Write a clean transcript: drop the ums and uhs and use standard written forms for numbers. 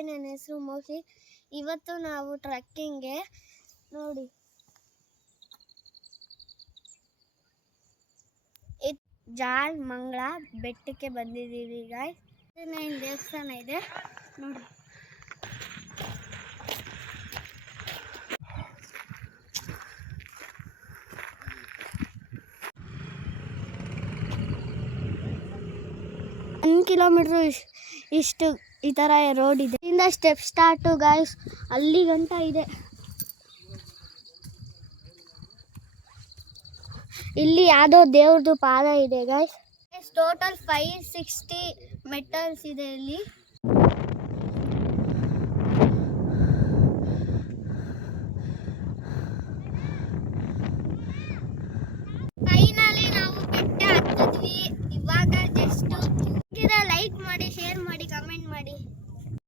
Hi, ನನ್ನ ಹೆಸರು ಮೋಹಿ. ಇವತ್ತು ನಾವು ಟ್ರೆಕ್ಕಿಂಗ್ಗೆ ನೋಡಿ ಜಾಳ್ ಮಂಗಳ ಬೆಟ್ಟಕ್ಕೆ ಬಂದಿದ್ದೀವಿ ಗಾಯ್ಸ್. ದೇವಸ್ಥಾನ ಇದೆ ನೋಡಿ. ಕಿಲೋಮೀಟರ್ ಇಷ್ಟು ಈ ಥರ ರೋಡ್ ಇದೆ. ಇಲ್ಲಿಂದ ಸ್ಟೆಪ್ ಸ್ಟಾರ್ಟು ಗಾಯ್ಸ್, ಅಲ್ಲಿ ಗಂಟ ಇದೆ. ಇಲ್ಲಿ ಯಾವುದೋ ದೇವ್ರದ್ದು ಪಾದ ಇದೆ ಗಾಯ್ಸ್. ಟೋಟಲ್ 560 ಮೆಟಲ್ಸ್ ಇದೆ ಇಲ್ಲಿ.